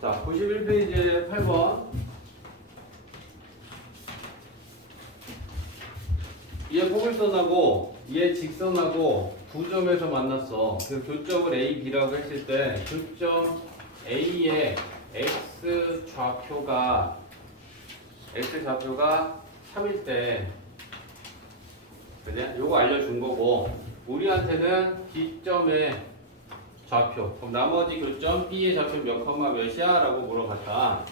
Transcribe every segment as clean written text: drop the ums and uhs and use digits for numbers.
자, 91페이지 8번. 얘 포물선하고 얘 직선하고 두 점에서 만났어. 그 교점을 A, B라고 했을 때 교점 A의 X 좌표가 3일 때, 그지? 요거 알려준 거고, 우리한테는 B점의 좌표, 그럼 나머지 교점 B의 좌표 몇 컴마 몇이야? 라고 물어봤다.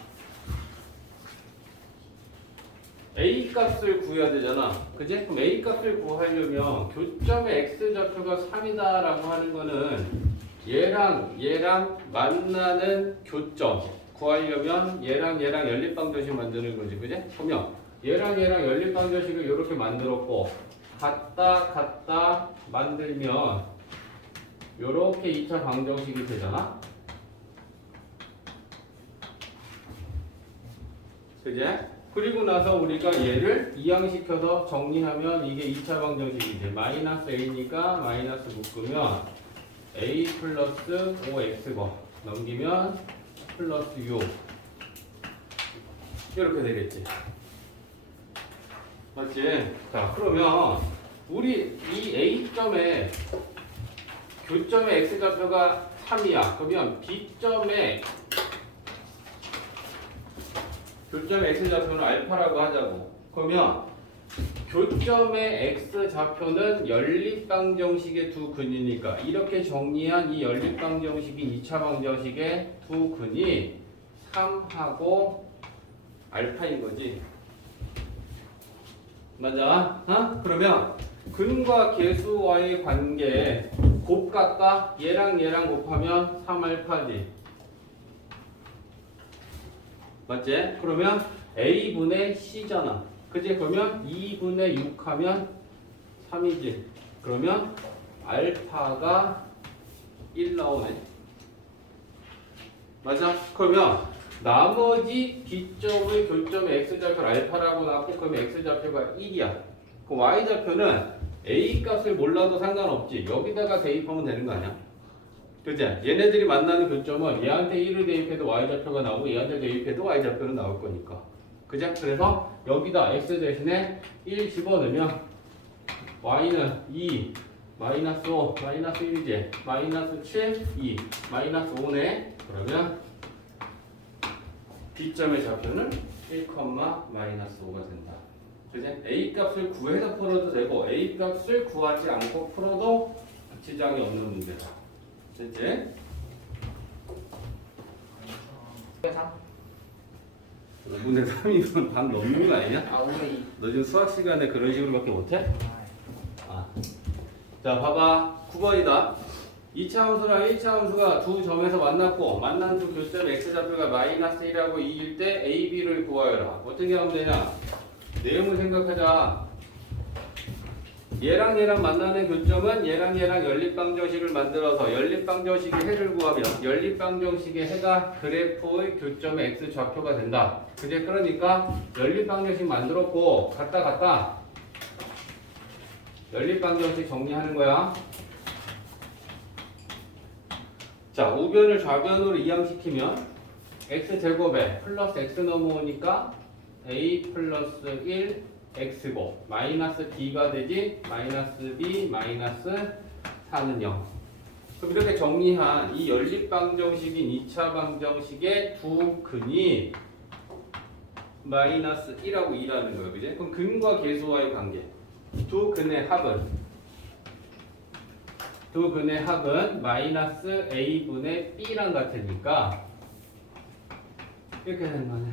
A 값을 구해야 되잖아. 그지? 그럼 A 값을 구하려면 교점의 X 좌표가 3이다 라고 하는 거는 얘랑 만나는 교점 구하려면 얘랑 연립방정식 만드는 거지. 그지? 그러면 얘랑 연립방정식을 이렇게 만들었고 같다 만들면 요렇게 2차 방정식이 되잖아. 그지? 그리고 나서 우리가 얘를 이항시켜서 정리하면 이게 2차 방정식이지. 마이너스 a니까 마이너스 묶으면 a 플러스 5x거 넘기면 플러스 6 이렇게 되겠지. 맞지? 자, 그러면 우리 이 a점에 교점의 x좌표가 3이야. 그러면 b점의 교점의 x좌표는 알파라고 하자고. 그러면 교점의 x좌표는 연립방정식의 두 근이니까 이렇게 정리한 이 연립방정식인 2차 방정식의 두 근이 3하고 알파인 거지. 맞아? 어? 그러면 근과 계수와의 관계 곱 같다? 얘랑 곱하면 3알파지. 맞지? 그러면 A분의 C잖아. 그지? 그러면 2분의 6 하면 3이지. 그러면 알파가 1 나오네. 맞아? 그러면 나머지 B점의 교점의 X좌표를 알파라고 나왔고 그러면 X좌표가 1이야. 그 Y좌표는 A 값을 몰라도 상관없지. 여기다가 대입하면 되는 거 아니야? 그치? 얘네들이 만나는 교점은 얘한테 1을 대입해도 y좌표가 나오고 얘한테 대입해도 y좌표는 나올 거니까. 그죠? 그래서 여기다 x 대신에 1 집어넣으면 y는 2, 마이너스 5, 마이너스 1이지. 마이너스 7, 2, 마이너스 5네. 그러면 B점의 좌표는 1, 마이너스 5가 된다. 그지? A 값을 구해서 풀어도 되고 A 값을 구하지 않고 풀어도 지장이 없는 문제다. 됐지? 5분의 3이면 반 넘는 거 아니냐? 아, 5분의 2. 너 지금 수학 시간에 그런 식으로밖에 못해? 자, 봐봐. 9번이다. 2차 함수랑 1차 함수가 두 점에서 만났고 만난 두 교점 x좌표가 마이너스 1하고 2일 때 a, b를 구하여라. 어떻게 하면 되냐? 내용을 생각하자. 얘랑 만나는 교점은 얘랑 연립방정식을 만들어서 연립방정식의 해를 구하면 연립방정식의 해가 그래프의 교점의 x좌표가 된다. 그제? 그러니까 연립방정식 만들었고 갔다 연립방정식 정리하는 거야. 자, 우변을 좌변으로 이항시키면 x제곱에 플러스 x 넘어오니까 a 플러스 1 x고 마이너스 b가 되지. 마이너스 b 마이너스 4는 0. 그럼 이렇게 정리한 이 연립방정식인 2차 방정식의 두 근이 마이너스 1하고 2라는 거예요. 그지? 그럼 근과 계수와의 관계. 두 근의 합은 마이너스 a분의 b랑 같으니까 이렇게 되는 거네.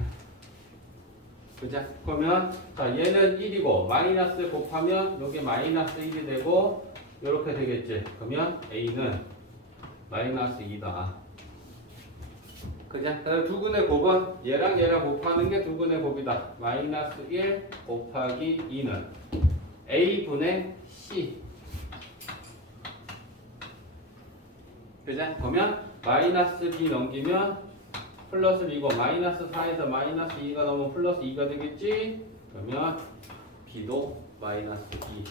그죠? 그러면 자, 얘는 1이고 마이너스 곱하면 여기 마이너스 1이 되고 이렇게 되겠지. 그러면 a는 마이너스 2다. 그죠? 두 근의 곱은 얘랑 곱하는 게 두 근의 곱이다. 마이너스 1 곱하기 2는 a분의 c. 그죠? 그러면 마이너스 b 넘기면 플러스 b고 마이너스 4에서 마이너스 2가 넘으면 플러스 2가 되겠지? 그러면 b도 마이너스 2.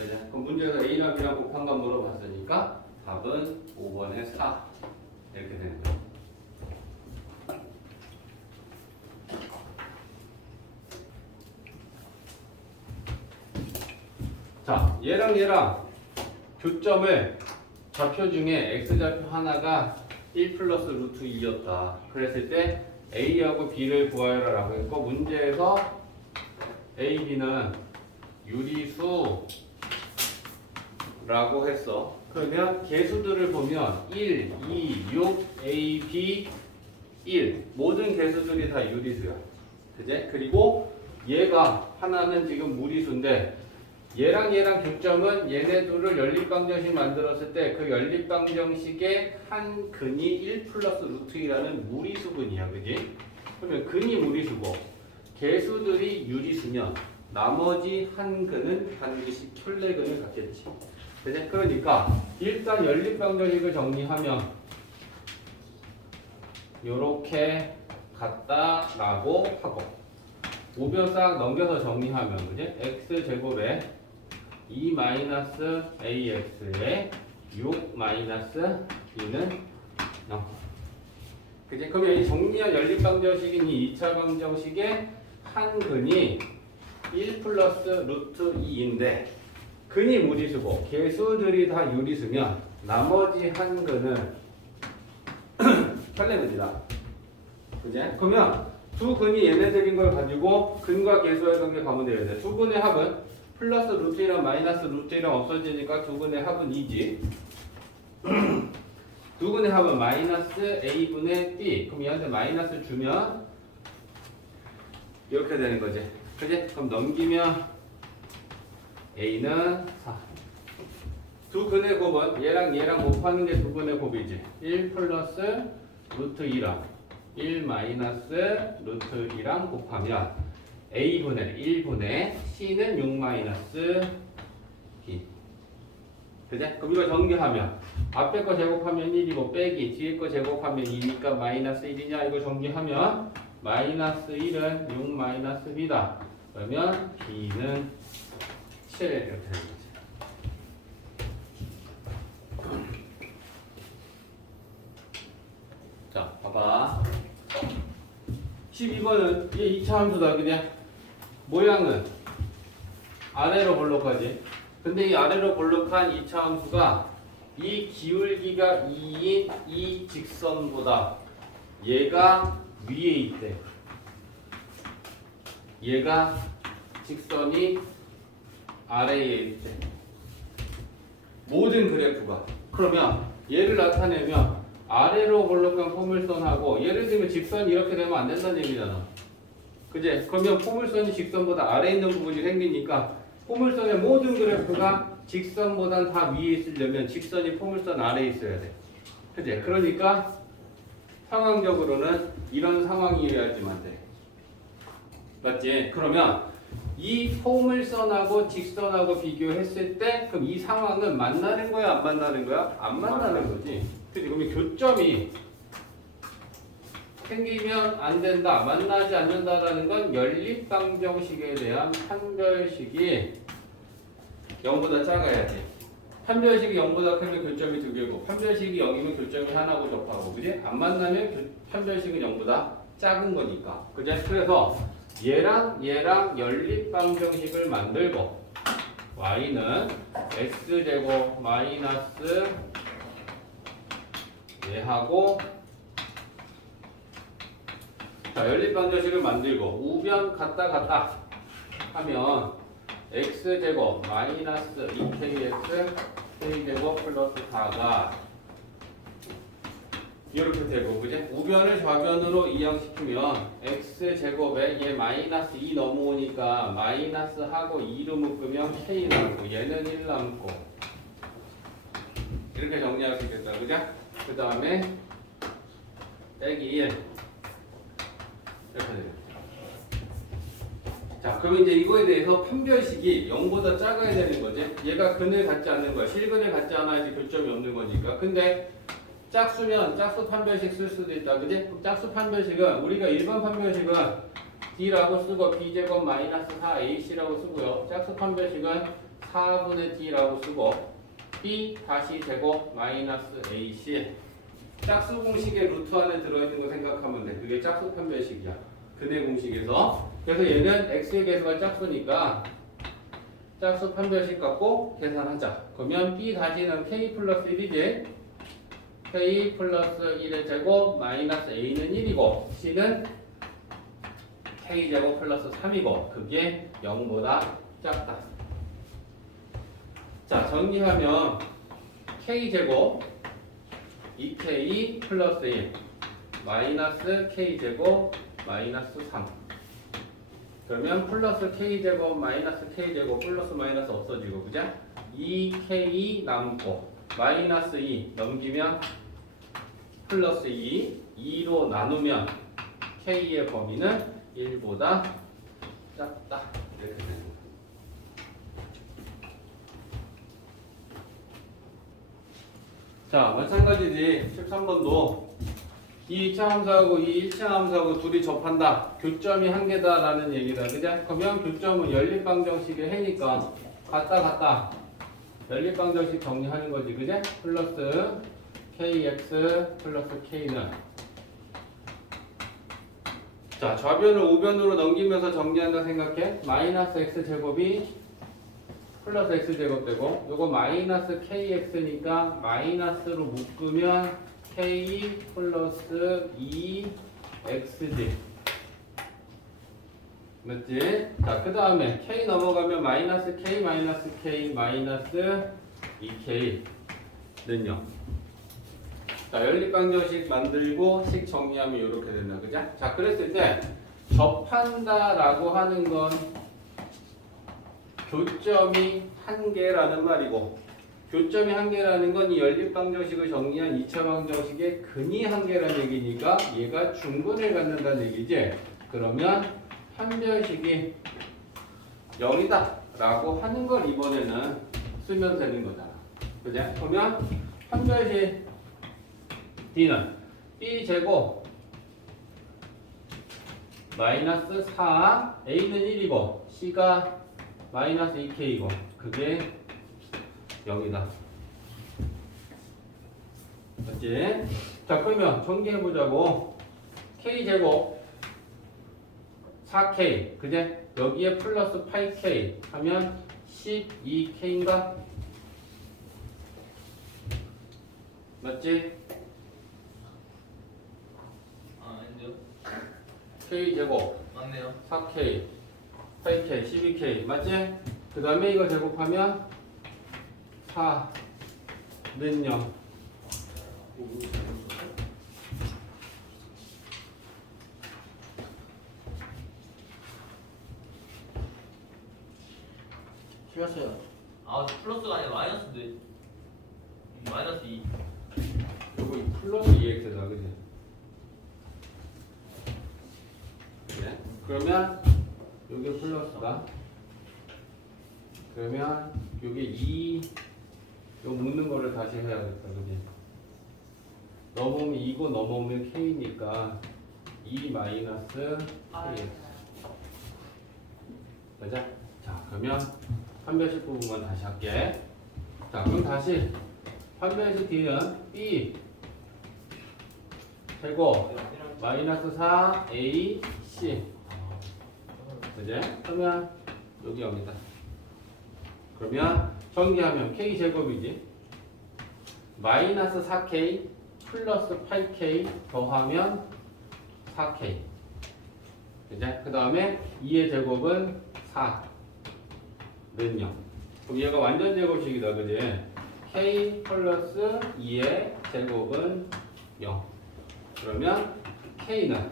그죠? 그럼 문제에서 a랑 b랑 곱한 거 물어봤으니까 답은 5번에 4 이렇게 되는 거예요. 자, 얘랑 교점을 좌표 중에 x좌표 하나가 1 플러스 루트 2였다. 그랬을 때 a하고 b를 구하여라 라고 했고, 문제에서 a, b는 유리수 라고 했어. 그러면 개수들을 보면 1, 2, 6, a, b, 1 모든 개수들이 다 유리수야. 그제? 그리고 얘가 하나는 지금 무리수인데 얘랑 교점은 얘네 둘을 연립방정식 만들었을 때 그 연립방정식의 한 근이 1 플러스 루트 2라는 무리수근이야. 그지? 그러면 근이 무리수고 개수들이 유리수면 나머지 한 근은 반드시 켤레근을 갖겠지. 그지? 그러니까 일단 연립방정식을 정리하면 요렇게 같다라고 하고 우변 싹 넘겨서 정리하면 그지? x제곱에 2-ax에 6-2는 0. 그지? 그러면 이 정리한 연립방정식인 이 2차 방정식의 한 근이 1 플러스 루트 2인데 근이 무리수고 개수들이 다 유리수면 나머지 한 근은 켤레근이다. 그지? 그러면 두 근이 얘네들인 걸 가지고 근과 개수의 관계 가면 돼야 돼. 두 근의 합은 플러스 루트 1랑 마이너스 루트 1랑 없어지니까 두 근의 합은 2지. 두 근의 합은 마이너스 a분의 b. 그럼 얘한테 마이너스 주면 이렇게 되는 거지. 그지? 그럼 넘기면 a는 4. 두 근의 곱은 얘랑 곱하는 게 두 근의 곱이지. 1 플러스 루트 2랑 1 마이너스 루트 2랑 곱하면 a분의 1분의 c는 6 마이너스 b. 그죠? 그럼 이거 전개하면 앞에 거 제곱하면 1이고 빼기 뒤에 거 제곱하면 2니까 마이너스 1이냐 이거 전개하면 마이너스 1은 6 마이너스 b다. 그러면 b는 7 이렇게 되는 거지. 자, 봐봐. 12번은 이게 2차 함수다. 그냥 모양은 아래로 볼록하지. 근데 이 아래로 볼록한 2차 함수가 이 기울기가 2인 이 직선보다 얘가 위에 있대. 얘가 직선이 아래에 있대. 모든 그래프가. 그러면 얘를 나타내면 아래로 볼록한 포물선하고 예를 들면 직선이 이렇게 되면 안 된다는 얘기잖아. 그제? 그러면 포물선이 직선보다 아래에 있는 부분이 생기니까 포물선의 모든 그래프가 직선보단 다 위에 있으려면 직선이 포물선 아래에 있어야 돼. 그제? 그러니까 상황적으로는 이런 상황이어야지만 돼. 맞지? 그러면 이 포물선하고 직선하고 비교했을 때 그럼 이 상황은 만나는 거야 안 만나는 거야? 안 만나는 거지. 그치? 그러면 교점이 생기면 안 된다, 만나지 않는다라는 건 연립방정식에 대한 판별식이 0보다 작아야 돼. 판별식이 0보다 크면 교점이 2개고 판별식이 0이면 교점이 하나고 접하고 그지? 안 만나면 판별식은 0보다 작은 거니까. 그지? 그래서 얘랑 연립방정식을 만들고 y는 x제곱 마이너스 얘하고 자, 연립방정식을 만들고 우변 같다 하면 x제곱 마이너스 2kx k제곱 플러스 4가 이렇게 되고 그지? 우변을 좌변으로 이항시키면 x제곱에 얘 마이너스 2 넘어오니까 마이너스 하고 2로 묶으면 k 남고 얘는 1 남고 이렇게 정리할 수 있겠다. 그죠? 그 다음에 빼기 1 이렇게 되겠다. 자, 그럼 이제 이거에 대해서 판별식이 0보다 작아야 되는 거지. 얘가 근을 갖지 않는 거야. 실근을 갖지 않아야지 교점이 없는 거니까. 근데 짝수면 짝수 판별식 쓸 수도 있다. 그지? 그럼 짝수 판별식은 우리가 일반 판별식은 d라고 쓰고 b제곱 마이너스 4ac라고 쓰고요. 짝수 판별식은 4분의 d라고 쓰고 b 다시 제곱 마이너스 ac 짝수 공식의 루트 안에 들어있는 거 생각하면 돼. 그게 짝수 판별식이야. 근해 공식에서. 그래서 얘는 x의 개수가 짝수니까 짝수 판별식 갖고 계산하자. 그러면 b 다시는 k 플러스 1이지. k 플러스 1의 제곱 마이너스 a는 1이고 c는 k 제곱 플러스 3이고 그게 0보다 작다. 자, 정리하면 k 제곱 2k 플러스 1 마이너스 k 제곱 마이너스 3 그러면 플러스 k 제곱 마이너스 k 제곱 플러스 마이너스 없어지고 그죠? 2k 남고 마이너스 2 넘기면 플러스 2 2로 나누면 k의 범위는 1보다 작다. 이렇게 되는 거예요. 자, 마찬가지지. 13번도 이 2차 함수하고 이 1차 함수하고 둘이 접한다. 교점이 한 개다라는 얘기다. 그죠? 그러면 교점은 연립방정식의 해니까 같다. 연립방정식 정리하는 거지. 그죠? 플러스 kx 플러스 k는 자, 좌변을 우변으로 넘기면서 정리한다 생각해. 마이너스 x제곱이 플러스 x제곱 되고 요거 마이너스 kx니까 마이너스로 묶으면 k 플러스 2xg 맞지? 자, 그 다음에 k 넘어가면 마이너스 k 마이너스 k 마이너스 2k는요. 자, 연립방정식 만들고 식 정리하면 이렇게 된다. 그죠? 자, 그랬을 때 접한다라고 하는 건 교점이 한 개라는 말이고 교점이 한 개라는 건 이 연립방정식을 정리한 2차 방정식의 근이 한 개라는 얘기니까 얘가 중근을 갖는다는 얘기지. 그러면 판별식이 0이다 라고 하는 걸 이번에는 쓰면 되는 거잖아. 그죠? 그러면 판별식 D는 B제곱 마이너스 4 A는 1이고 C가 마이너스 2K이고 그게 0이다. 맞지? 자, 그러면 전개해보자고. K제곱 4K 그제? 여기에 플러스 8K 하면 12K인가? 맞지? K제곱 맞네요. 4K 8K 12K 맞지? 그 다음에 이거 제곱하면 4는 0 틀렸어요. 아, 플러스가 아니라 마이너스인데. 마이너스 2. 요거 플러스 2x다 그지? 그래? 그러면 요게 플러스다. 그러면 요게 2 요 묶는 거를 다시 해야겠다 그지? 넘어오면 2고 넘어오면 k니까 2 마이너스 kx 맞아? 자, 그러면 판별식 부분만 다시 할게. 자, 그럼 다시 판별식 D는 B 제곱 마이너스 4 A C 그제? 그러면 여기 여기다. 그러면 전개하면 K 제곱이지. 마이너스 4K 플러스 8K 더하면 4K 그제? 그 다음에 2의 제곱은 4는 0. 그럼 얘가 완전 제곱식이다 그지? K 플러스 2의 제곱은 0. 그러면 K는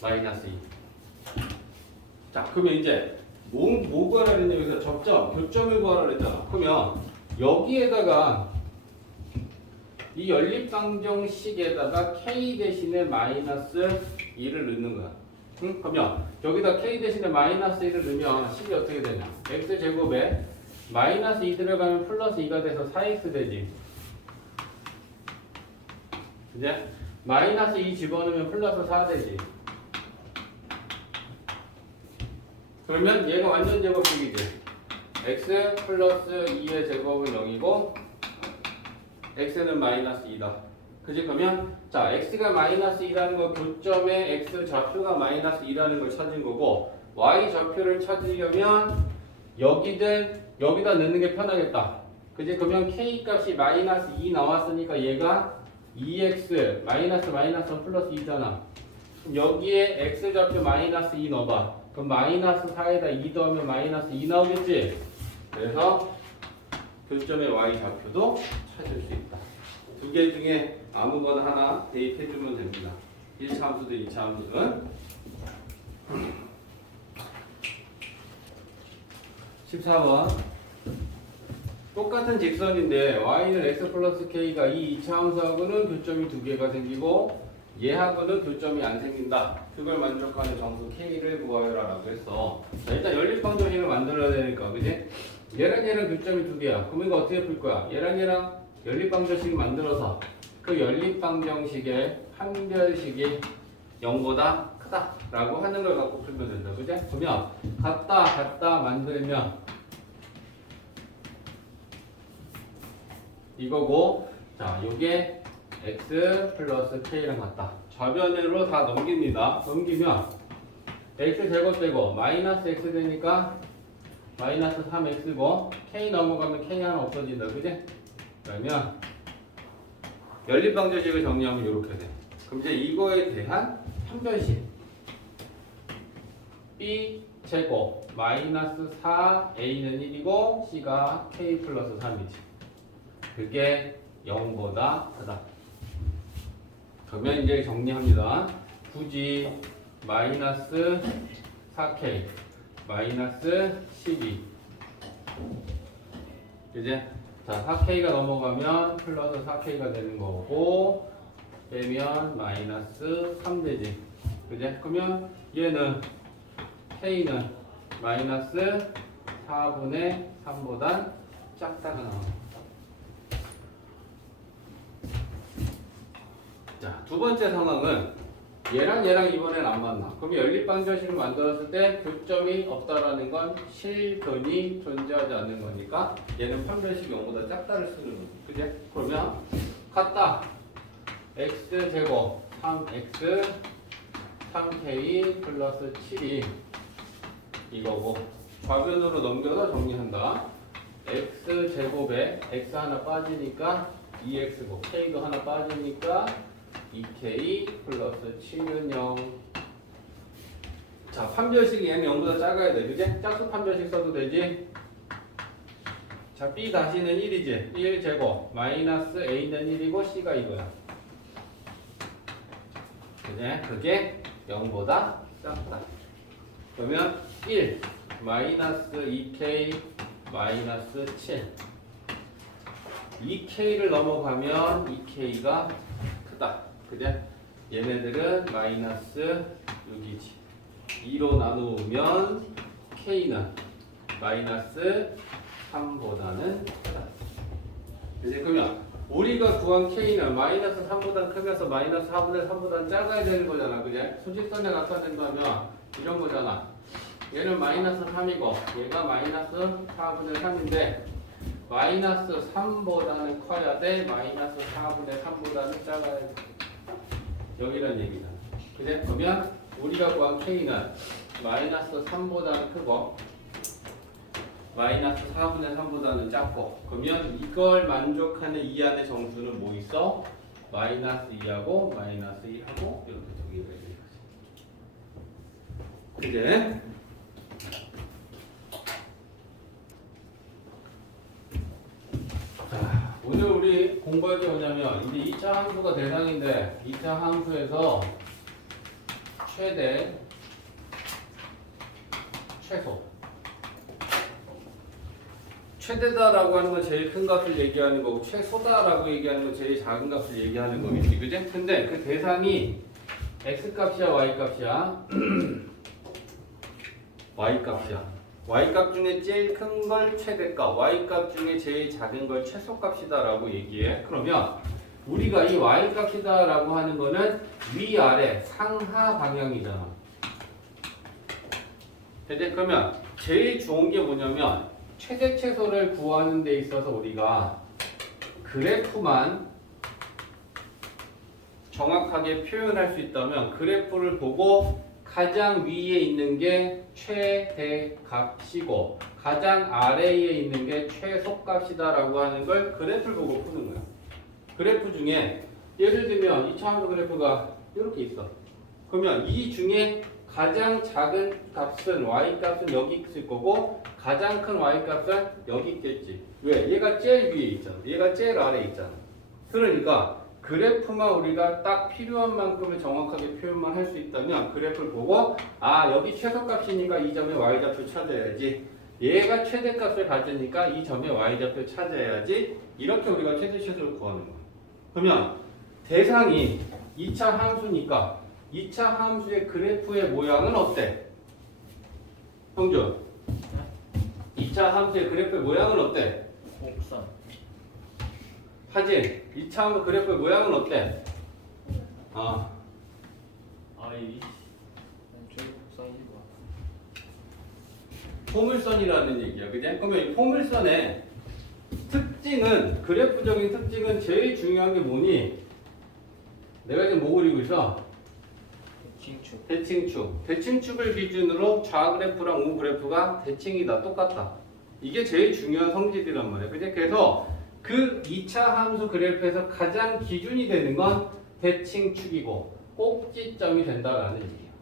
마이너스 2. 자, 그러면 이제 뭐 구하라 그랬냐? 여기서 접점, 교점을 구하라 그랬잖아. 그러면 여기에다가 이 연립방정식에다가 K 대신에 마이너스 2를 넣는 거야. 응? 그러면 여기다 K 대신에 마이너스 1을 넣으면 식이 어떻게 되냐? X제곱에 마이너스 2 들어가면 플러스 2가 돼서 4X 되지. 이제 마이너스 2 집어넣으면 플러스 4 되지. 그러면 얘가 완전 제곱식이지. x 플러스 2의 제곱은 0이고 x는 마이너스 2다. 그지? 그러면 자 x가 마이너스 2라는 거 교점의 x 좌표가 마이너스 2라는 걸 찾은 거고 y 좌표를 찾으려면 여기든 여기다 넣는 게 편하겠다. 그지? 그러면 k 값이 마이너스 2 나왔으니까 얘가 2x 마이너스 플러스 2잖아. 여기에 x 좌표 마이너스 2 넣어봐. 그럼 마이너스 4에다 2 더하면 마이너스 2 나오겠지? 그래서 교점의 y 좌표도 찾을 수 있다. 두 개 중에 아무거나 하나 대입해주면 됩니다. 1차 함수든 2차 함수든. 14번 똑같은 직선인데 y는 x 플러스 k가 이 2차 함수하고는 교점이 두 개가 생기고 얘하고는 교점이 안 생긴다. 그걸 만족하는 정수 k를 구하여라라고 했어. 자, 일단 연립방정식을 만들어야 되니까, 그지? 얘랑 교점이 두 개야. 그럼 이거 어떻게 풀 거야? 얘랑 연립방정식을 만들어서 그 연립방정식의 판별식이 0보다 크다라고 하는 걸 갖고 풀면 된다, 그지? 그러면 같다 만들면 이거고, 자, 요게 x 플러스 k랑 같다. 좌변으로 다 넘깁니다. 넘기면 x 제곱 되고 마이너스 x 되니까 마이너스 3x고 k 넘어가면 k 하나 없어진다. 그지? 그러면 연립방정식을 정리하면 이렇게 돼. 그럼 이제 이거에 대한 판별식 b 제곱 마이너스 4a는 1이고 c가 k 플러스 3이지. 그게 0보다 크다. 그러면 이제 정리합니다. 굳이 마이너스 4k 마이너스 12 이제 자 4k가 넘어가면 플러스 4k가 되는 거고 빼면 마이너스 3 되지. 그제? 그러면 얘는 k는 마이너스 4분의 3보단 작다가 나옵니다. 자, 두 번째 상황은 얘랑 이번엔 안 만나. 그럼 연립방정식을 만들었을 때 교점이 없다라는 건 실근이 존재하지 않는 거니까 얘는 판별식이 0보다 작다를 쓰는 거지. 그제? 그러면 같다. x제곱 3x 3k 플러스 7이 이거고 좌변으로 넘겨서 정리한다. x제곱에 x 하나 빠지니까 2x고 k도 하나 빠지니까 2k 플러스 7은 0. 자, 판별식이 얘는 0보다 작아야 돼. 그지? 짝수 판별식 써도 되지? 자, b 다시는 1이지. 1제곱 마이너스 a는 1이고 c가 이거야. 그지? 그게 0보다 작다. 그러면 1 마이너스 2k 마이너스 7 2k를 넘어가면 2k가 크다. 그래? 얘네들은 마이너스 6이지. 2로 나누면 k는 마이너스 3보다는 크다. 이제 그러면 우리가 구한 k는 마이너스 3보다 크면서 마이너스 4분의 3보다 작아야 되는 거잖아. 그제? 수직선에 나타낸다면 이런 거잖아. 얘는 마이너스 3이고 얘가 마이너스 4분의 3인데 마이너스 3보다는 커야 돼. 마이너스 4분의 3보다는 작아야 돼. 여기란 얘기잖아. 그래? 그러면 우리가 구한 k는 마이너스 3보다는 크고 마이너스 4분의 3보다는 작고 그러면 이걸 만족하는 이 안에 정수는 뭐 있어? 마이너스 2하고 마이너스 1하고 이렇게 두 개가 있는 거지. 그제? 자, 오늘 우리 공부할 게 뭐냐면 이제 2차 함수가 대상인데 2차 함수에서 최대, 최소 최대다라고 하는 건 제일 큰 값을 얘기하는 거고 최소다라고 얘기하는 건 제일 작은 값을 얘기하는 거겠지. 그지? 근데 그 대상이 x값이야 y값이야? y값이야. y값 중에 제일 큰 걸 최대값, y값 중에 제일 작은 걸 최소값이다라고 얘기해. 그러면 우리가 이 y값이다라고 하는 거는 위아래 상하 방향이잖아. 근데 그러면 제일 좋은 게 뭐냐면 최대 최소를 구하는 데 있어서 우리가 그래프만 정확하게 표현할 수 있다면 그래프를 보고 가장 위에 있는 게 최대값이고 가장 아래에 있는 게 최소값이다라고 하는 걸 그래프를 보고 푸는 거야. 그래프 중에 예를 들면 2차함수 그래프가 이렇게 있어. 그러면 이 중에 가장 작은 값은 y값은 여기 있을 거고 가장 큰 y값은 여기 있겠지. 왜? 얘가 제일 위에 있잖아. 얘가 제일 아래에 있잖아. 그러니까 그래프만 우리가 딱 필요한 만큼을 정확하게 표현만 할 수 있다면 그래프를 보고 아 여기 최소값이니까 이 점의 y좌표 찾아야지. 얘가 최대값을 가지니까 이 점의 y좌표 찾아야지. 이렇게 우리가 최대 최소를 구하는 거야. 그러면 대상이 2차 함수니까 2차 함수의 그래프의 모양은 어때? 형준 2차 함수의 그래프의 모양은 어때? 곡선. 하진 2차 함수 그래프의 모양은 어때? 아이. 저기 곡선이지 뭐. 포물선이라는 얘기야. 그지? 그러면 이 포물선의 특징은 그래프적인 특징은 제일 중요한 게 뭐니? 내가 지금 뭐 그리고 있어? 징축. 대칭축. 대칭축을 기준으로 좌그래프랑 우그래프가 대칭이다. 똑같다. 이게 제일 중요한 성질이란 말이야. 그지? 그래서 그 2차 함수 그래프에서 가장 기준이 되는 건 대칭축이고 꼭지점이 된다라는 얘기야.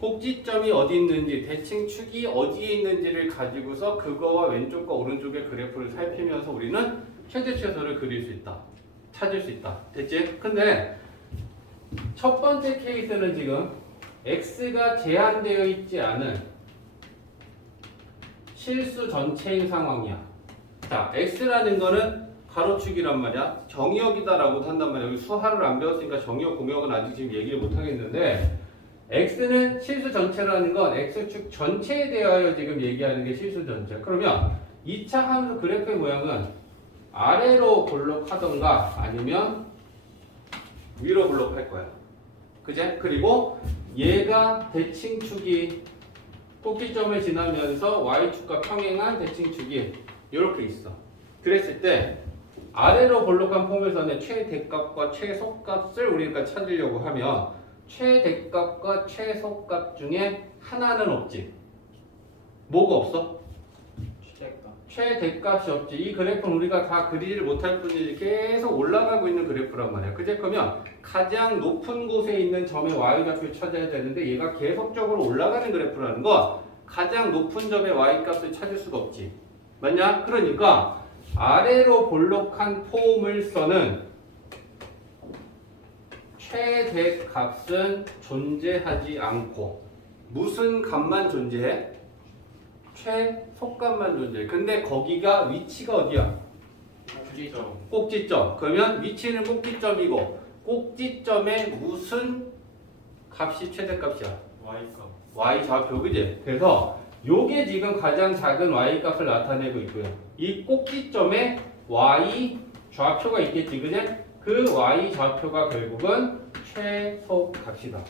꼭지점이 어디 있는지, 대칭축이 어디에 있는지를 가지고서 그거와 왼쪽과 오른쪽의 그래프를 살피면서 우리는 최대 최소를 그릴 수 있다. 찾을 수 있다. 됐지? 근데 첫 번째 케이스는 지금 x가 제한되어 있지 않은 실수 전체인 상황이야. 자, x라는 거는 가로축이란 말이야. 정의역이다라고도 한단 말이야. 여기 수하를 안 배웠으니까 정의역, 공역은 아직 지금 얘기를 못 하겠는데 x는 실수 전체라는 건 x축 전체에 대하여 지금 얘기하는 게 실수 전체. 그러면 2차 함수 그래프의 모양은 아래로 볼록하던가 아니면 위로 볼록할 거야. 그제? 그리고 얘가 대칭축이 꼭지점을 지나면서 y축과 평행한 대칭축이 이렇게 있어. 그랬을 때 아래로 볼록한 포물선의 최대값과 최소값을 우리가 찾으려고 하면 최대값과 최소값 중에 하나는 없지. 뭐가 없어? 최대값. 최대값이 없지. 이 그래프는 우리가 다 그리지를 못할 뿐이지 계속 올라가고 있는 그래프란 말이야. 그제? 그러면 가장 높은 곳에 있는 점의 y값을 찾아야 되는데 얘가 계속적으로 올라가는 그래프라는 거 가장 높은 점의 y값을 찾을 수가 없지. 맞냐? 그러니까 아래로 볼록한 포물선은 최대값은 존재하지 않고 무슨 값만 존재해? 최소값만 존재해. 근데 거기가 위치가 어디야? 꼭지점. 꼭지점. 그러면 위치는 꼭지점이고 꼭지점에 무슨 값이 최대값이야? y값. y좌표. 그지? 그래서 요게 지금 가장 작은 y값을 나타내고 있고요. 이 꼭지점에 y좌표가 있겠지. 그지? 그 y좌표가 결국은 최소값이다.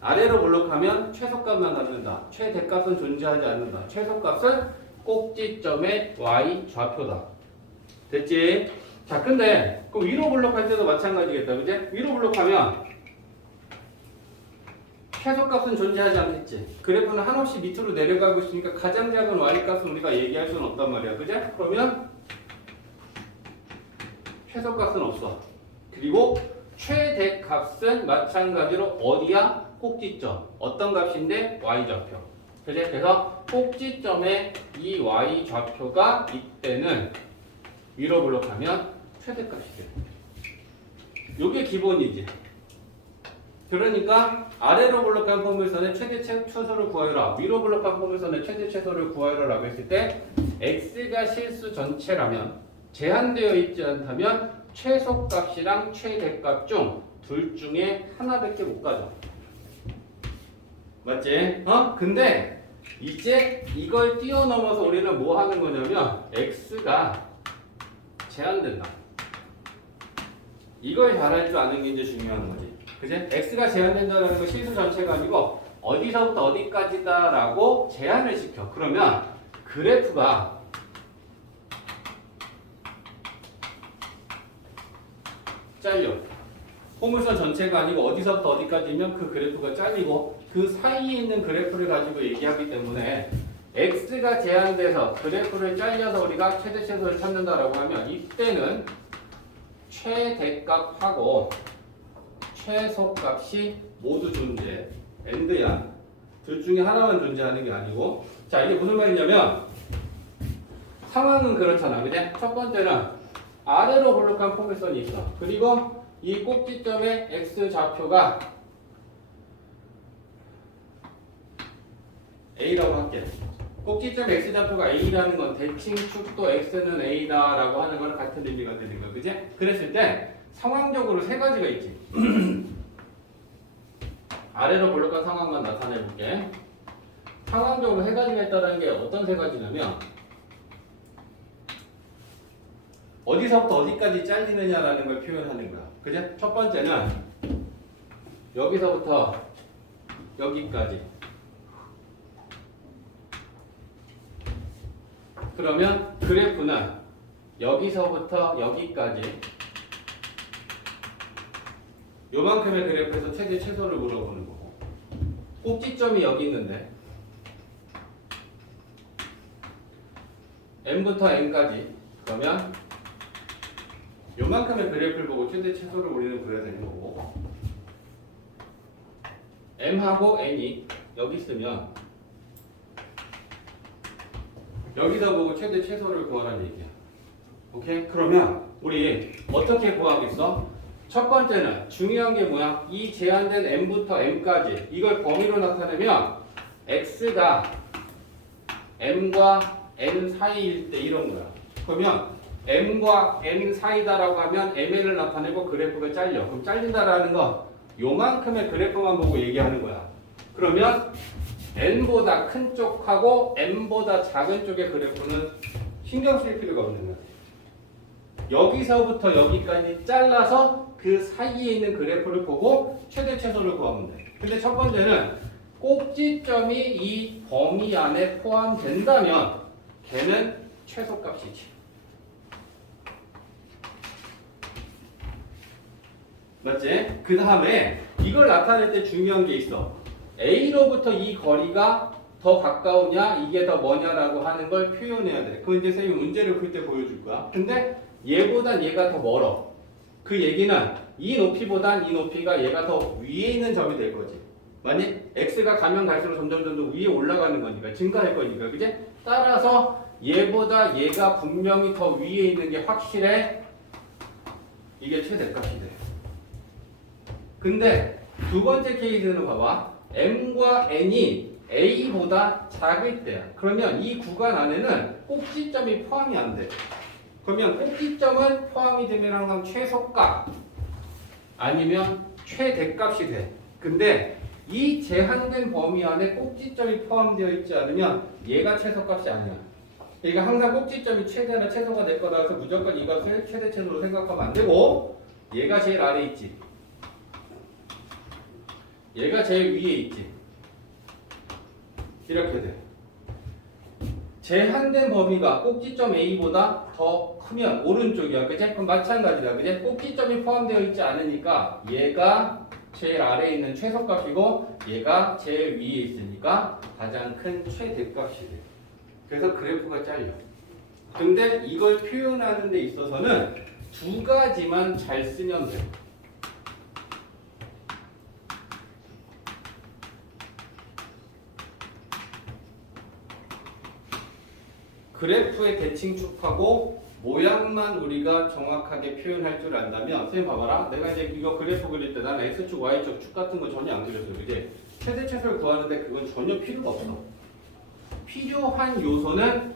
아래로 볼록하면 최소값만 갖는다. 최대값은 존재하지 않는다. 최소값은 꼭지점의 y좌표다. 됐지? 자, 근데 그 위로 볼록할 때도 마찬가지겠다. 그지? 위로 볼록하면 최소값은 존재하지 않겠지. 그래프는 한없이 밑으로 내려가고 있으니까 가장 작은 y값은 우리가 얘기할 수는 없단 말이야. 그제? 그러면 최소값은 없어. 그리고 최대값은 마찬가지로 어디야? 꼭지점. 어떤 값인데? y좌표. 그제? 그래서 꼭지점에 이 y좌표가 이때는 위로 볼록하면 최대값이 돼. 요게 기본이지. 그러니까 아래로 볼록한 포물선의 최대 최소를 구하여라. 위로 볼록한 포물선의 최대 최소를 구하여라라고 했을 때 x가 실수 전체라면 제한되어 있지 않다면 최소값이랑 최대값 중 둘 중에 하나밖에 못 가져. 맞지? 근데 이제 이걸 뛰어넘어서 우리는 뭐 하는 거냐면 x가 제한된다. 이걸 잘할 줄 아는 게 이제 중요한 거지. 그지? x가 제한된다는 건 실수 전체가 아니고 어디서부터 어디까지다라고 제한을 시켜. 그러면 그래프가 잘려. 포물선 전체가 아니고 어디서부터 어디까지면 그 그래프가 잘리고 그 사이에 있는 그래프를 가지고 얘기하기 때문에 x가 제한돼서 그래프를 잘려서 우리가 최대 최소를 찾는다라고 하면 이때는 최대값하고 최소값이 모두 존재해. AND야. 둘 중에 하나만 존재하는 게 아니고. 자, 이게 무슨 말이냐면 상황은 그렇잖아. 그지? 첫 번째는 아래로 볼록한 포물선이 있어. 그리고 이 꼭지점의 x좌표가 A라고 할게. 꼭지점 x좌표가 A라는 건 대칭 축도 x는 A다라고 하는 거랑 같은 의미가 되는 거야. 그지? 그랬을 때 상황적으로 세 가지가 있지. 아래로 볼록한 상황만 나타내 볼게. 상황적으로 세 가지가 있다는 게 어떤 세 가지냐면 어디서부터 어디까지 잘리느냐라는 걸 표현하는 거야. 그죠? 첫 번째는 여기서부터 여기까지. 그러면 그래프는 여기서부터 여기까지 요만큼의 그래프에서 최대 최소를 물어보는 거고 꼭지점이 여기 있는데 m부터 n까지 그러면 요만큼의 그래프를 보고 최대 최소를 우리는 그려야 되는 거고 m하고 n이 여기 있으면 여기다 보고 최대 최소를 구하라는 얘기야. 오케이? 그러면 우리 어떻게 구하겠어? 첫 번째는 중요한 게 뭐야? 이 제한된 m부터 m까지 이걸 범위로 나타내면 x가 m과 n 사이일 때 이런 거야. 그러면 m과 n 사이다라고 하면 mn을 나타내고 그래프가 잘려. 그럼 잘린다라는 건 요만큼의 그래프만 보고 얘기하는 거야. 그러면 n보다 큰 쪽하고 m보다 작은 쪽의 그래프는 신경 쓸 필요가 없는 거야. 여기서부터 여기까지 잘라서 그 사이에 있는 그래프를 보고 최대 최소를 구하면 돼. 근데 첫 번째는 꼭지점이 이 범위 안에 포함된다면 걔는 최소값이지. 맞지? 그 다음에 이걸 나타낼 때 중요한 게 있어. A로부터 이 거리가 더 가까우냐 이게 더 뭐냐라고 하는 걸 표현해야 돼. 그건 이제 선생님이 문제를 풀 때 보여줄 거야. 근데 얘보단 얘가 더 멀어. 그 얘기는 이 높이보단 이 높이가 얘가 더 위에 있는 점이 될 거지. 만약 x가 가면 갈수록 점점 위에 올라가는 거니까 증가할 거니까 그지? 따라서 얘보다 얘가 분명히 더 위에 있는 게 확실해. 이게 최대값이 돼. 근데 두 번째 케이스는 봐봐. m과 n이 a보다 작을 때야. 그러면 이 구간 안에는 꼭지점이 포함이 안 돼. 그러면 꼭지점은 포함이 되면 항상 최소값 아니면 최대값이 돼. 근데 이 제한된 범위 안에 꼭지점이 포함되어 있지 않으면 얘가 최소값이 아니야. 그러니까 항상 꼭지점이 최대나 최소가 될 거라서 무조건 이것을 최대 최소로 생각하면 안 되고 얘가 제일 아래에 있지. 얘가 제일 위에 있지. 이렇게 돼. 제한된 범위가 꼭지점 A보다 더 크면 오른쪽이야. 그치? 그럼 마찬가지다. 그치? 꼭지점이 포함되어 있지 않으니까 얘가 제일 아래에 있는 최소값이고 얘가 제일 위에 있으니까 가장 큰 최대값이 돼. 그래서 그래프가 잘려. 근데 이걸 표현하는 데 있어서는 두 가지만 잘 쓰면 돼. 그래프의 대칭축하고 모양만 우리가 정확하게 표현할 줄 안다면 선생님 봐봐라. 내가 이제 이거 그래프 그릴 때 나는 X축, Y축, 축 같은 거 전혀 안 그렸어요. 그지? 최대 최소를 구하는데 그건 전혀 필요가 없어. 필요한 요소는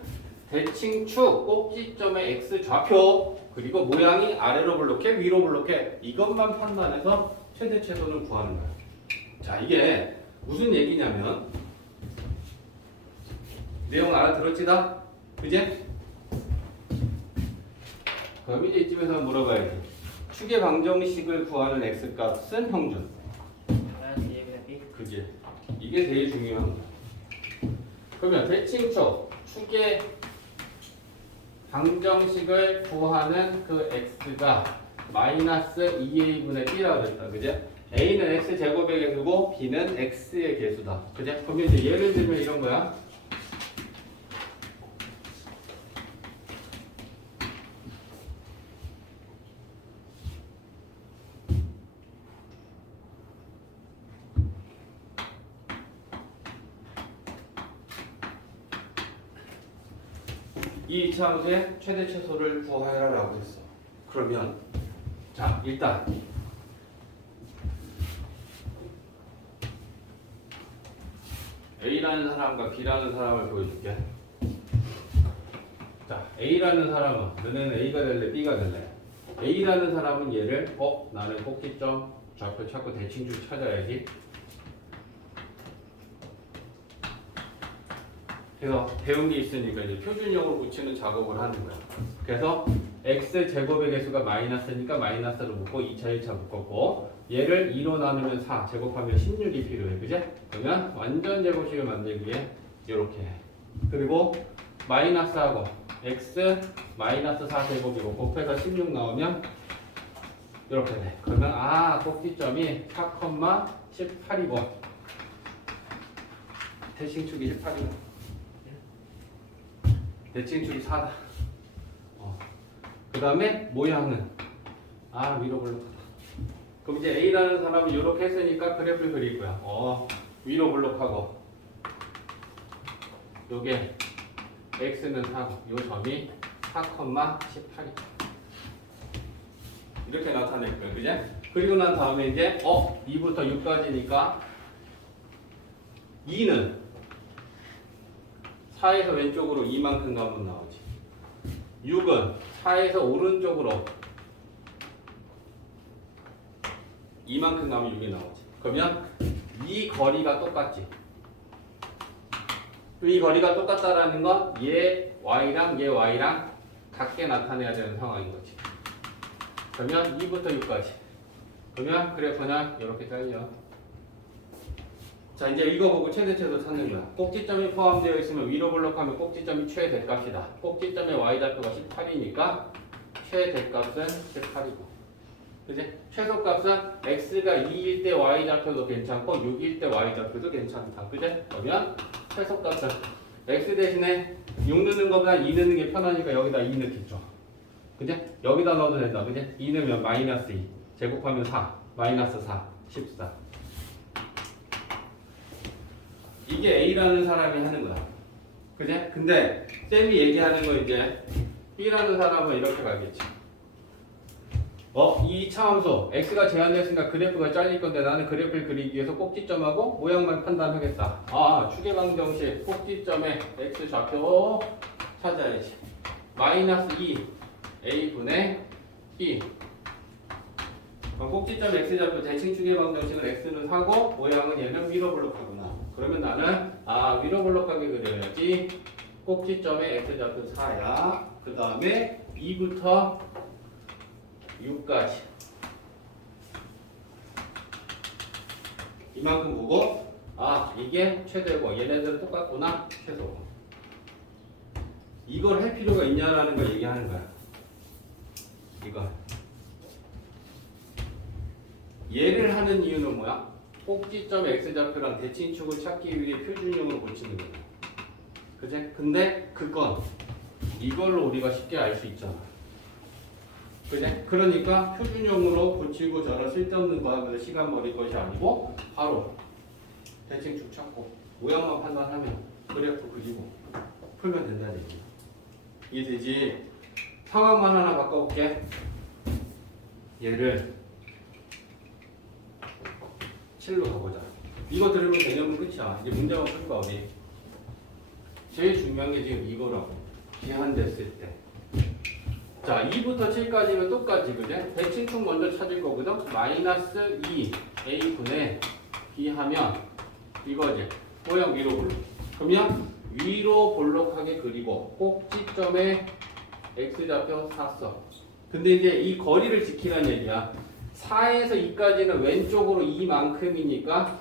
대칭축, 꼭지점의 X좌표 그리고 모양이 아래로 볼록해 위로 볼록해 이것만 판단해서 최대 최소를 구하는 거야. 자, 이게 무슨 얘기냐면 내용 알아들었지다? 그지? 그럼 이제 이쯤에서 물어봐야지. 축의 방정식을 구하는 x값은 평균. 그지? 이게 제일 중요한 거야. 그러면 대칭축, 축의 방정식을 구하는 그 x가 마이너스 2a분의 b라고 그랬다. 그죠? a는 x 제곱의 개수고 b는 x의 개수다. 그죠? 그러면 이제 예를 들면 이런 거야. 이 이차함수의 최대 최소를 구하여라라고 했어. 그러면 자 일단 A라는 사람과 B라는 사람을 보여줄게. 자 A라는 사람은 너네는 A가 될래 B가 될래? A라는 사람은 얘를 나는 꼭지점 좌표 찾고 대칭축 찾아야지. 그래서 배운 게 있으니까 이제 표준형으로 붙이는 작업을 하는 거야. 그래서 x 제곱의 개수가 마이너스니까 마이너스로 묶고 2차 1차 묶었고 얘를 2로 나누면 4 제곱하면 16이 필요해. 그제? 그러면 완전 제곱식을 만들기 위해 이렇게 해. 그리고 마이너스하고 x 마이너스 4 제곱이고 곱해서 16 나오면 이렇게 돼. 그러면 꼭지점이 4,18이고 대칭축이 18이고 대칭축이 4다. 그 다음에 모양은 위로 블록하다. 그럼 이제 A라는 사람은 이렇게 했으니까 그래프를 그릴 거야. 위로 블록하고 요게 X는 4고 요 점이 4,18이 이렇게 나타낼 거야. 그제? 그리고 난 다음에 이제 2부터 6까지니까 2는 4에서 왼쪽으로 이만큼 가면 나오지. 6은 4에서 오른쪽으로 이만큼 가면 6이 나오지. 그러면 이 거리가 똑같지. 이 거리가 똑같다라는 건 얘 y랑 얘 y랑 같게 나타내야 되는 상황인 거지. 그러면 2부터 6까지. 그러면 그래프는 이렇게 잘려. 자 이제 이거 보고 최대 최소 찾는 거야. 꼭지점이 포함되어 있으면 위로 블록하면 꼭지점이 최대값이다. 꼭지점의 y좌표가 18이니까 최대값은 18이고 그지? 최소값은 x가 2일 때 y좌표도 괜찮고 6일 때 y좌표도 괜찮다. 그지? 그러면 최소값은 x 대신에 6 넣는 것보다 2 넣는 게 편하니까 여기다 2 넣겠죠. 그지? 여기다 넣어도 된다. 그지? 2 넣으면 마이너스 2 제곱하면 4 마이너스 4 14 이게 A라는 사람이 하는 거야. 그지? 근데 쌤이 얘기하는 거 이제 B라는 사람은 이렇게 가겠지. 이 차함수 x가 제한됐으니까 그래프가 잘릴 건데 나는 그래프를 그리기 위해서 꼭지점하고 모양만 판단하겠다. 축의 방정식 꼭지점에 x 좌표 찾아야지. 마이너스 2 a분의 b. 꼭지점 x 좌표 대칭 축의 방정식은 x는 4고 모양은 얘는 위로 블록하구나. 그러면 나는 위로 블록하게 그려야지. 꼭지점에 x 좌표 4야. 그 다음에 2부터 6까지 이만큼 보고 이게 최대고 얘네들은 똑같구나. 최소고. 이걸 할 필요가 있냐라는 걸 얘기하는 거야. 이거 얘를 하는 이유는 뭐야? 꼭지점 x좌표랑 대칭축을 찾기 위해 표준형으로 고치는 거야. 그치? 근데 그건 이걸로 우리가 쉽게 알 수 있잖아. 그치? 그러니까 표준형으로 고치고 저런 쓸데없는 과학을 시간 버릴 것이 아니고 바로 대칭축 찾고 모양만 판단하면 그래프 그리고 풀면 된다는 얘기야. 이해되지? 상황만 하나 바꿔볼게. 얘를 7로 가보자. 이거 들으면 개념은 끝이야. 이제 문제만 풀 거야. 어디? 제일 중요한 게 지금 이거라고. 기한됐을 때. 자, 2부터 7까지는 똑같지, 그제? 대칭축 먼저 찾을 거거든? 마이너스 2a분의 b 하면 이거지. 모양 위로 볼록. 그러면 위로 볼록하게 그리고 꼭지점에 x좌표 4 써. 근데 이제 이 거리를 지키라는 얘기야. 4에서 2까지는 왼쪽으로 이만큼이니까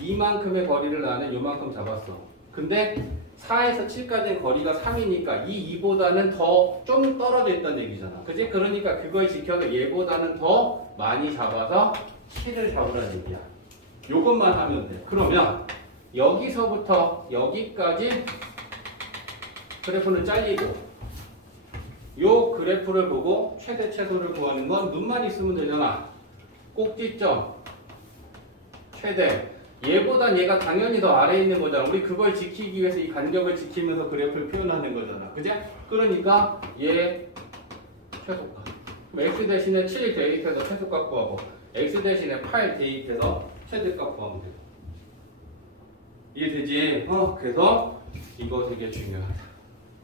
이만큼의 거리를 나는 요만큼 잡았어. 근데 4에서 7까지는 거리가 3이니까 이 2보다는 더 좀 떨어져 있다는 얘기잖아. 그지? 그러니까 그걸 지켜서 얘보다는 더 많이 잡아서 7을 잡으라는 얘기야. 요것만 하면 돼. 그러면 여기서부터 여기까지 그래프는 잘리고 요 그래프를 보고 최대 최소를 구하는 건 눈만 있으면 되잖아. 꼭지점 최대 얘보단 얘가 당연히 더 아래에 있는 거잖아. 우리 그걸 지키기 위해서 이 간격을 지키면서 그래프를 표현하는 거잖아. 그지? 그러니까 얘 최소값. 그럼 x 대신에 7 대입해서 최소값 구하고 x 대신에 8 대입해서 최대값 구하면 돼. 이해되지? 그래서 이거 되게 중요하다.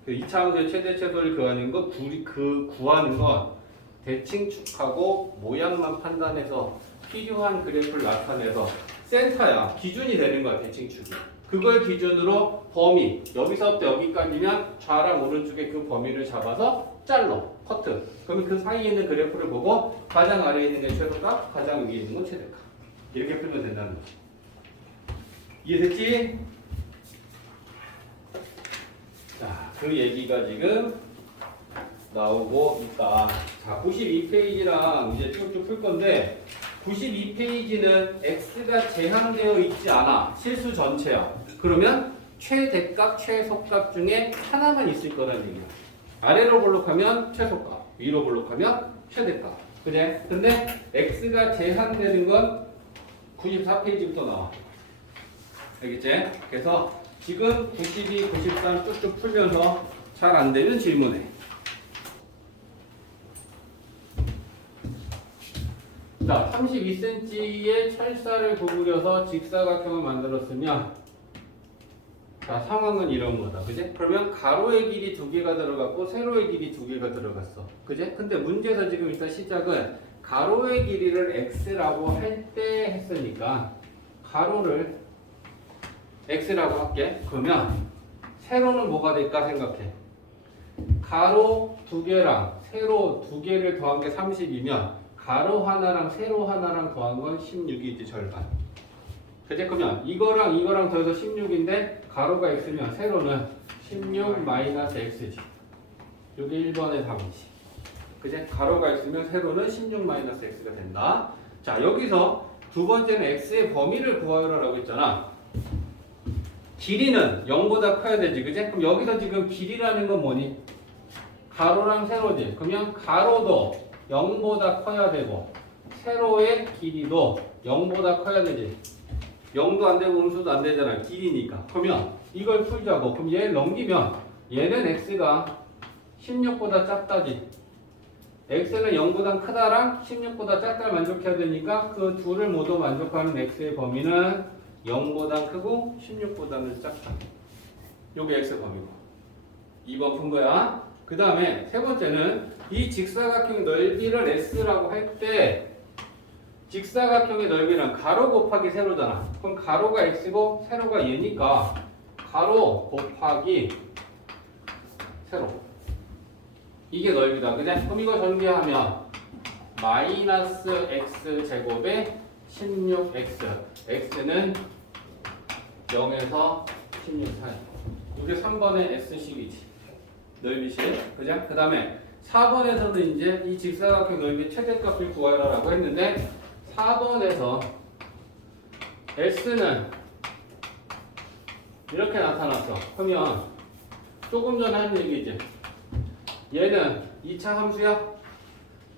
그 2차 함수의 최대 최소를 구하는 거 구하는 건 대칭축하고 모양만 판단해서 필요한 그래프를 나타내서 센터야. 기준이 되는 거야, 대칭축이. 그걸 기준으로 범위, 여기서부터 여기까지면 좌랑 오른쪽에 그 범위를 잡아서 잘라, 커트. 그러면 그 사이에 있는 그래프를 보고 가장 아래에 있는 게 최소값, 가장 위에 있는 건 최대값. 이렇게 풀면 된다는 거지. 이해됐지? 자, 그 얘기가 지금 나오고 있다. 자, 92페이지랑 이제 쭉쭉 풀 건데 92페이지는 x가 제한되어 있지 않아. 실수 전체야. 그러면 최대값, 최소값 중에 하나만 있을 거라는 얘기야. 아래로 볼록하면 최소값, 위로 볼록하면 최대값. 그래? 근데 x가 제한되는 건 94페이지부터 나와. 알겠지? 그래서 지금 92, 93 쭉쭉 풀면서 잘 안 되면 질문해. 자, 32cm의 철사를 구부려서 직사각형을 만들었으면 자, 상황은 이런 거다. 그지? 그러면 가로의 길이 2개가 들어갔고 세로의 길이 2개가 들어갔어. 그지? 근데 문제에서 지금 일단 시작은 가로의 길이를 x라고 할 때 했으니까 가로를 x라고 할게. 그러면 세로는 뭐가 될까 생각해. 가로 2개랑 세로 2개를 더한 게 30이면 가로 하나랑 세로 하나랑 더한 건 16이지, 절반. 그치? 그러면 이거랑 더해서 16인데 가로가 x면 세로는 16 마이너스 x지. 이게 1번의 답이지. 그치? 가로가 x면 세로는 16 마이너스 x가 된다. 자, 여기서 두 번째는 x의 범위를 구하라고 했잖아. 길이는 0보다 커야 되지, 그치? 그럼 여기서 지금 길이라는 건 뭐니? 가로랑 세로지. 그러면 가로도 0보다 커야 되고 세로의 길이도 0보다 커야 되지. 0도 안 되고 음수도 안 되잖아. 길이니까. 그러면 이걸 풀자고. 그럼 얘를 넘기면 얘는 x가 16보다 작다지. x는 0보다 크다랑 16보다 작다를 만족해야 되니까 그 둘을 모두 만족하는 x의 범위는 0보다 크고 16보다는 작다. 요게 x 범위고. 2번 푼 거야. 그 다음에 세 번째는 이 직사각형 넓이를 s라고 할 때 직사각형의 넓이는 가로 곱하기 세로잖아. 그럼 가로가 x고 세로가 얘니까 가로 곱하기 세로. 이게 넓이다. 그죠? 그럼 이거 전개하면 마이너스 x 제곱에 16x. x는 0에서 16 사이. 이게 3번의 s식이지. 넓이식. 그죠? 그 다음에 4번에서도 이제 이 직사각형 넓이 최대값을 구하라고 했는데 4번에서 s는 이렇게 나타났어. 그러면 조금 전에 한 얘기지. 얘는 2차 함수야.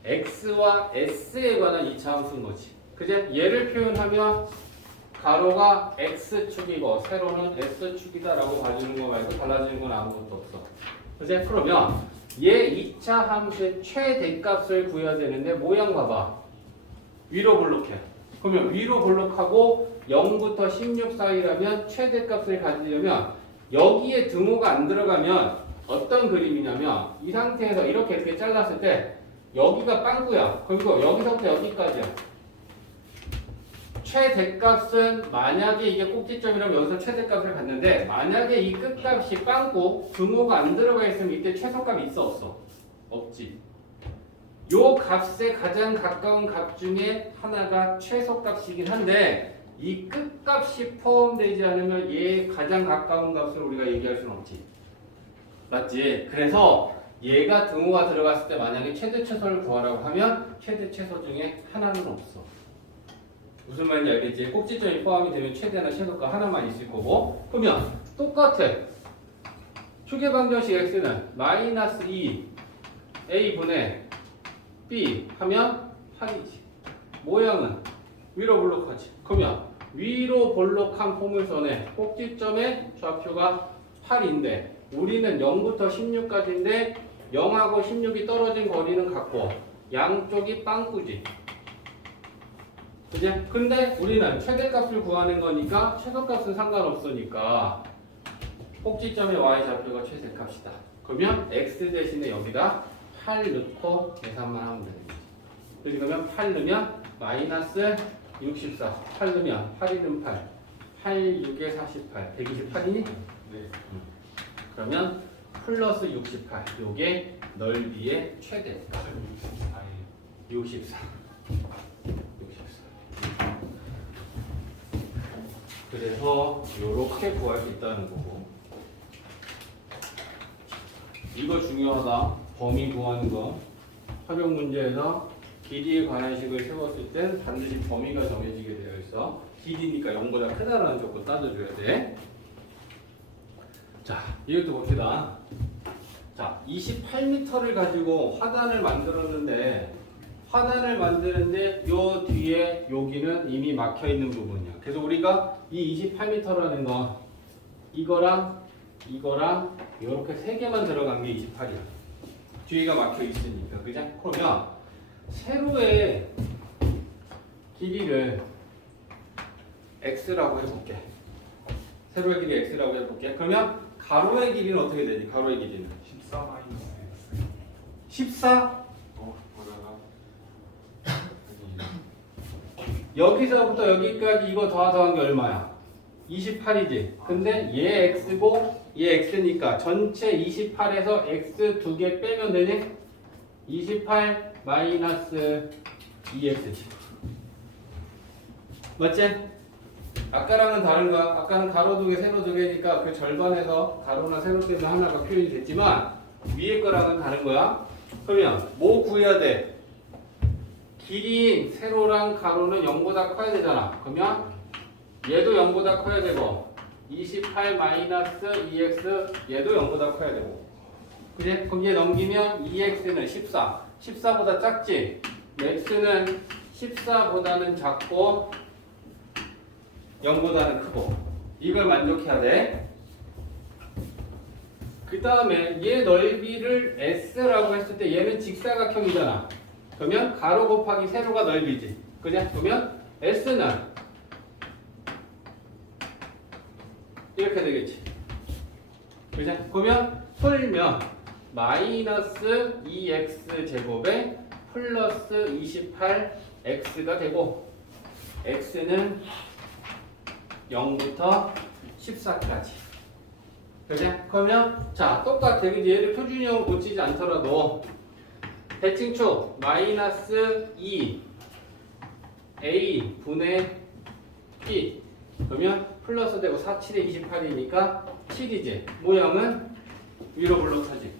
x와 s에 관한 2차 함수인 거지. 그제? 얘를 표현하면 가로가 x축이고 세로는 s축이다라고 봐주는 거 말고 달라지는 건 아무것도 없어. 그제? 그러면 얘 2차 함수의 최대값을 구해야 되는데 모양 봐봐. 위로 볼록해. 그러면 위로 볼록하고 0부터 16 사이라면 최대값을 가지려면 여기에 등호가 안 들어가면 어떤 그림이냐면 이 상태에서 이렇게 잘랐을 때 여기가 빵꾸야. 그리고 여기서부터 여기까지야. 최대값은 만약에 이게 꼭지점이라면 여기서 최대값을 갖는데 만약에 이 끝값이 빵꾸 등호가 안 들어가 있으면 이때 최소값이 있어 없어? 없지. 요 값에 가장 가까운 값 중에 하나가 최소값이긴 한데 이 끝값이 포함되지 않으면 얘 가장 가까운 값을 우리가 얘기할 수는 없지. 맞지? 그래서 얘가 등호가 들어갔을 때 만약에 최대 최소를 구하라고 하면 최대 최소 중에 하나는 없어. 무슨 말인지 알겠지? 꼭지점이 포함이 되면 최대나 최소가 하나만 있을 거고. 그러면 똑같아. 축의 방정식 x는 마이너스 2 a분의 b 하면 8이지. 모양은 위로 볼록하지. 그러면 위로 볼록한 포물선의 꼭지점의 좌표가 8인데 우리는 0부터 16까지인데 0하고 16이 떨어진 거리는 같고 양쪽이 빵꾸지. 그지? 근데 우리는 최대값을 구하는 거니까 최소값은 상관없으니까 꼭지점의 y좌표가 최대값이다. 그러면 x 대신에 여기다 8 넣고 계산만 하면 되는 거지. 그래서 그러면 8 넣으면 마이너스 64. 8 넣으면 8이는 8. 8, 6에 48. 128이니? 네. 그러면 플러스 68. 요게 넓이의 최대값. 64. 64. 그래서 요렇게 구할 수 있다는 거고. 이거 중요하다. 범위 구하는 거. 활용 문제에서 길이에 관한 식을 세웠을 땐 반드시 범위가 정해지게 되어 있어. 길이니까 0보다 크다라는 조건 따져줘야 돼. 자, 이것도 봅시다. 자, 28m를 가지고 화단을 만들었는데 요 뒤에 여기는 이미 막혀 있는 부분이야. 그래서 우리가 이 28m라는 거 이거랑 이렇게 세 개만 들어간 게 28이야. 뒤가 막혀 있으니까. 그죠? 그러면 세로의 길이를 x라고 해볼게. 세로의 길이 x라고 해볼게. 그러면 가로의 길이는 어떻게 되지? 가로의 길이는 14 마이너스 x. 14? 보다가 여기서부터 여기까지 이거 더한 게 얼마야? 28이지. 근데 얘 x고 얘 x니까 전체 28에서 x 2개 빼면 되지? 28 마이너스 2x지. 맞지? 아까랑은 다른 거야. 아까는 가로 2개, 세로 2개니까 그 절반에서 가로나 세로 때문에 하나가 표현이 됐지만 위에 거랑은 다른 거야. 그러면 뭐 구해야 돼? 길이인 세로랑 가로는 0보다 커야 되잖아. 그러면 얘도 0보다 커야 되고 28 마이너스 2x 얘도 0보다 커야 되고. 그래? 거기에 넘기면 2x는 14. 14보다 작지? x는 14보다는 작고 0보다는 크고. 이걸 만족해야 돼. 그 다음에 얘 넓이를 s라고 했을 때 얘는 직사각형이잖아. 그러면 가로 곱하기 세로가 넓이지. 그죠? 그러면 s는 이렇게 되겠지. 그죠? 그러면 풀면 마이너스 2x 제곱에 플러스 28x가 되고 x는 0부터 14까지. 그죠? 그러면 자 똑같아. 그지? 얘를 표준형으로 고치지 않더라도 대칭축 마이너스 2 a 분의 p 그러면 플러스 되고 4, 7에 28이니까 7이지. 모양은 위로 볼록하지.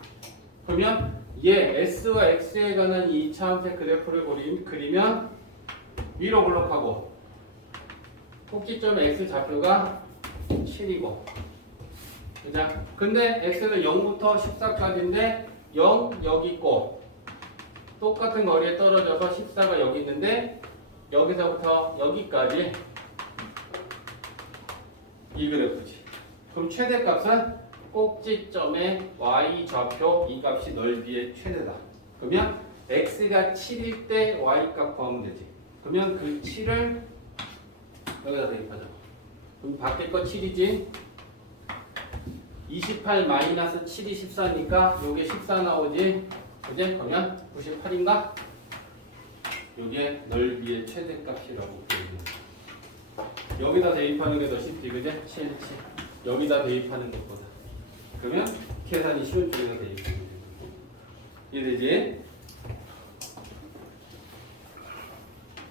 그러면 얘 s와 x에 관한 이 이차함수 그래프를 그리면 위로 볼록하고 꼭지점 x 좌표가 7이고. 그죠? 근데 x는 0부터 14까지인데 0 여기 있고 똑같은 거리에 떨어져서 14가 여기 있는데 여기서부터 여기까지 이 그래프지. 그럼 최대값은 꼭지점의 y 좌표 이 값이 넓이의 최대다. 그러면 x가 7일 때 y 값 구하면 되지. 그러면 그 7을 여기다 대입하자. 그럼 밖에 거 7이지. 28 마이너스 7이 14니까 요게 14 나오지. 그지? 그러면 98인가? 요게 넓이의 최대값이라고 보여줍니다. 여기다 대입하는 게 더 쉽지. 그지? 7, 7. 여기다 대입하는 것보다. 그러면 계산이 쉬운 쪽에다 대입하면 됩니다. 이해되지?